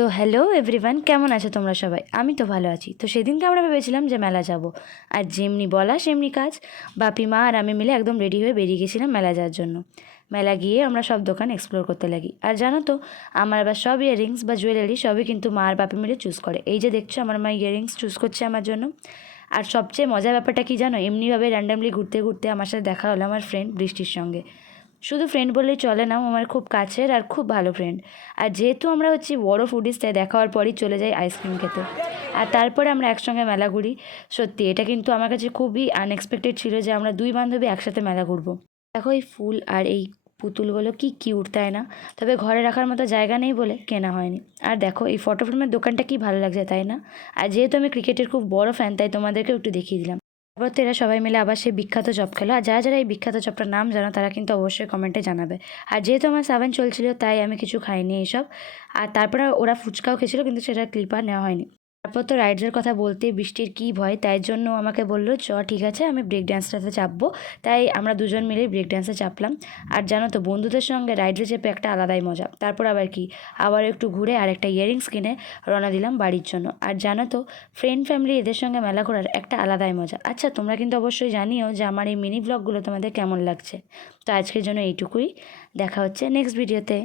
তো hello everyone, কেমন আছো তোমরা সবাই? আমি তো ভালো আছি। তো সেদিনকে আমরা ভেবেছিলাম যে মেলা যাব, আর যেমনি বলা সেমনি কাজ। বাপি মা আর আমি মিলে একদম রেডি হয়ে বেরিয়ে গেছিলাম মেলা যাওয়ার জন্য। মেলা গিয়ে আমরা সব দোকান এক্সপ্লোর করতে লাগি। আর জানো তো, আমার আবার সব ইয়াররিংস বা জুয়েলারি সবই কিন্তু মা আর বাপি মিলে চুজ করে। এই যে দেখছো, আমার মা ইয়াররিংস চুজ করছে আমার জন্য। আর সবচেয়ে মজার ব্যাপারটা কি জানো, এমনিভাবে র্যান্ডামলি ঘুরতে ঘুরতে আমার সাথে দেখা হলো আমার ফ্রেন্ড বৃষ্টির সঙ্গে। শুধু ফ্রেন্ড বললেই চলে না, ও আমার খুব কাছের আর খুব ভালো ফ্রেন্ড। আর যেহেতু আমরা হচ্ছি বড় ফুডিস, তাই দেখা হওয়ার পরই চলে যাই আইসক্রিম খেতে। আর তারপরে আমরা একসঙ্গে মেলা ঘুরি। সত্যি এটা কিন্তু আমার কাছে খুবই আনএক্সপেক্টেড ছিল যে আমরা দুই বান্ধবী একসাথে মেলা ঘুরবো। দেখো এই ফুল আর এই পুতুলগুলো কি কিউট, তাই না? তবে ঘরে রাখার মতো জায়গা নেই বলে কেনা হয়নি। আর দেখো এই ফটো ফ্রেমের দোকানটা কি ভালো লাগছে, তাই না? আর যেহেতু আমি ক্রিকেটের খুব বড় ফ্যান, তাই তোমাদেরকেও একটু দেখিয়ে দিলাম। তারপর তো এরা সবাই মিলে আবার সেই বিখ্যাত চপ খেলো। আর যারা যারা এই বিখ্যাত চপটার নাম জানো তারা কিন্তু অবশ্যই কমেন্টে জানাবে। আর যেহেতু আমার 7 চলছিল, তাই আমি কিছু খাইনি এইসব। আর তারপরে ওরা ফুচকাও খেয়েছিলো, কিন্তু সেটার ক্লিপ আর নেওয়া হয়নি। তারপর তো রাইডসের কথা বলতে বৃষ্টির কী ভয়, তাই জন্য আমাকে বললো চ ঠিক আছে আমি ব্রেক ডান্সটাতে চাপবো। তাই আমরা দুজন মিলেই ব্রেক ডান্সে চাপলাম। আর জানো তো, বন্ধুদের সঙ্গে রাইডসে চেপে একটা আলাদাই মজা। তারপর আবার কি, আবার একটু ঘুরে আর একটা ইয়াররিংস কিনে রওনা দিলাম বাড়ির জন্য। আর জানো তো, ফ্রেন্ড ফ্যামিলি এদের সঙ্গে মেলা ঘোরার একটা আলাদাই মজা। আচ্ছা, তোমরা কিন্তু অবশ্যই জানিও যে আমার এই মিনি ব্লগগুলো তোমাদের কেমন লাগছে। তো আজকের জন্য এইটুকুই। দেখা হচ্ছে নেক্সট ভিডিওতে।